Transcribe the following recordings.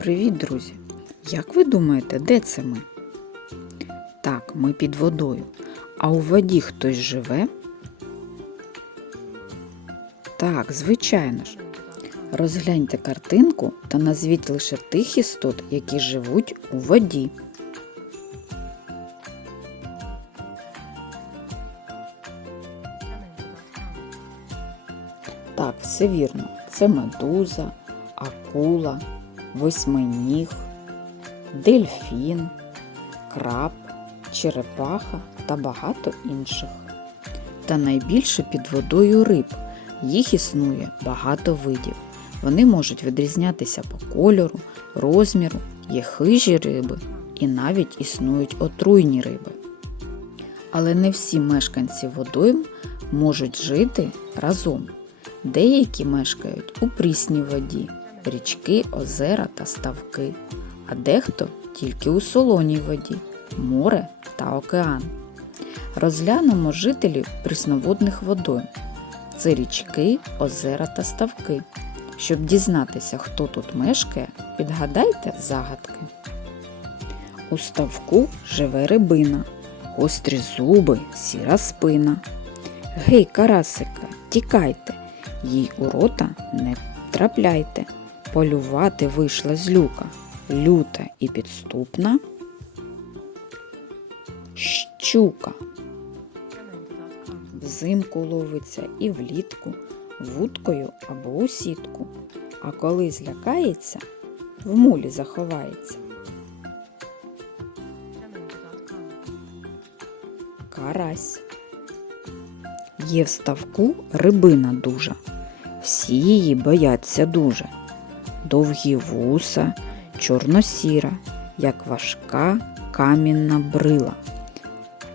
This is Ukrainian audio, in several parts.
Привіт, друзі! Як ви думаєте, де це ми? Так, ми під водою. А у воді хтось живе? Так, звичайно ж. Розгляньте картинку та назвіть лише тих істот, які живуть у воді. Так, все вірно. Це медуза, акула, восьминіг, дельфін, краб, черепаха та багато інших. Та найбільше під водою риб. Їх існує багато видів. Вони можуть відрізнятися по кольору, розміру, є хижі риби і навіть існують отруйні риби. Але не всі мешканці водойм можуть жити разом. Деякі мешкають у прісній воді, річки, озера та ставки, а дехто тільки у солоній воді, море та океан. Розглянемо жителів прісноводних водойм. Це річки, озера та ставки. Щоб дізнатися, хто тут мешкає, підгадайте загадки. У ставку живе рибина, гострі зуби, сіра спина. Гей, карасика, тікайте, їй у рота не трапляйте. Полювати вийшла злюка, люта і підступна. Щука взимку ловиться і влітку, вудкою або у сітку, а коли злякається, в мулі заховається. Карась. Є в ставку рибина дужа. Всі її бояться дуже. Довгі вуса, чорносіра, як важка камінна брила.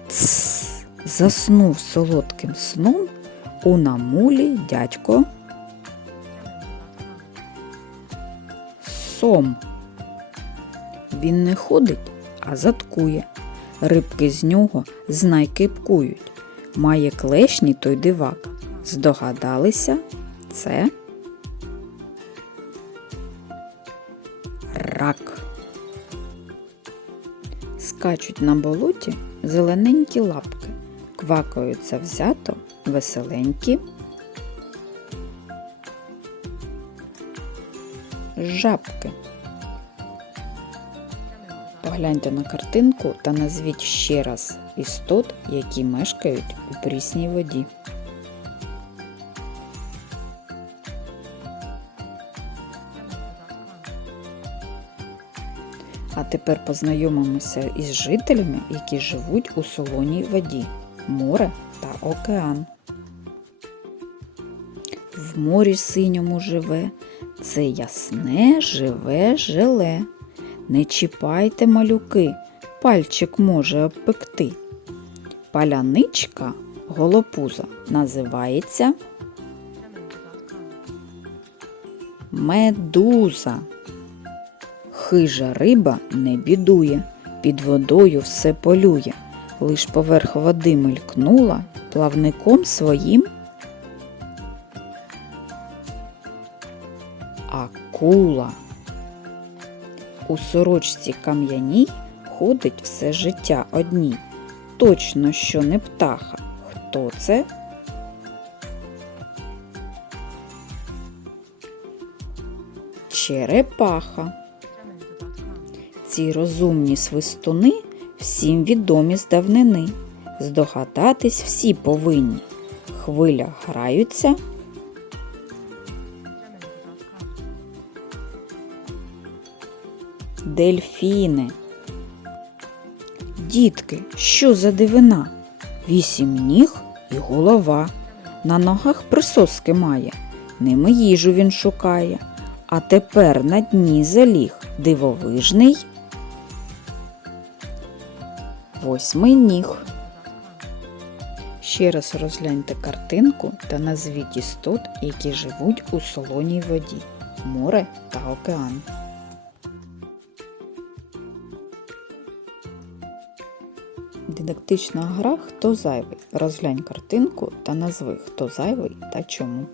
Тсс, заснув солодким сном у намулі дядько Сом. Він не ходить, а заткує. Рибки з нього знай кипкують. Має клешні той дивак. Здогадалися це рак. Скачуть на болоті зелененькі лапки, квакаються взято веселенькі. Жабки. Погляньте на картинку та назвіть ще раз істот, які мешкають у прісній воді. А тепер познайомимося із жителями, які живуть у солоній воді, море та океан. В морі синьому живе, це ясне живе желе. Не чіпайте малюки, пальчик може обпекти. Паляничка голопуза називається медуза. Хижа риба не бідує, під водою все полює, лиш поверх води мелькнула плавником своїм. Акула. У сорочці кам'яній ходить все життя одній. Точно, що не птаха. Хто це? Черепаха. Ці розумні свистуни всім відомі з давнини. Здогадатись всі повинні. Хвиля граються. Дельфіни. Дітки, що за дивина? Вісім ніг і голова. На ногах присоски має, ними їжу він шукає. А тепер на дні заліг дивовижний восьмий ніг. Ще раз розгляньте картинку та назвіть істот, які живуть у солоній воді, море та океан. Дидактична гра Хто зайвий? Розглянь картинку та назви хто зайвий та чому.